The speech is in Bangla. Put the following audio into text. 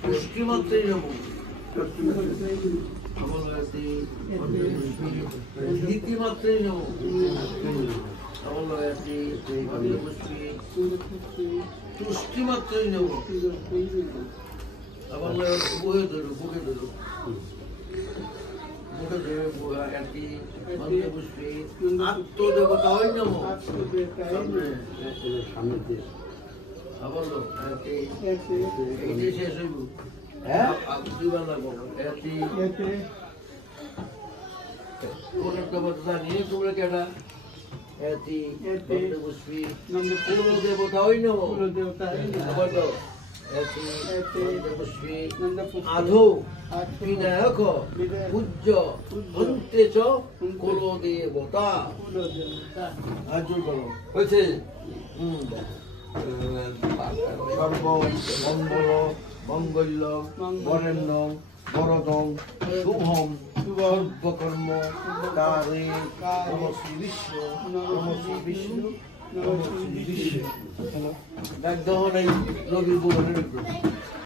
পুষ্টিমাত্রাই নম নীতিমাত্রাই নম তুষ্টিমাত্রাই নম আবার বুকে ধরো বুকে ধরো মুখে ধরে একটি পুষ্পে আত্মদেবতা হয় নম সামনে দিয়ে আবার এইটাই শেষ হইব দুইবার লাগবো একটি কোন দেবতা জানি তোমরা কেটা একটি পুষ্পী দেবতা হয় নম আবার তো আধো বিনায়ক পূজ্য হন্তেচ কুল দেবতা আজল করো হয়েছে সর্বমঙ্গল মঙ্গল্য বরেণ্য বরদং শুভম সর্বকর্ম কারে নম শ্রী বিষ্ণু নম শ্রী বিষ্ণু নম শ্রী বিষ্ণু একদম রবির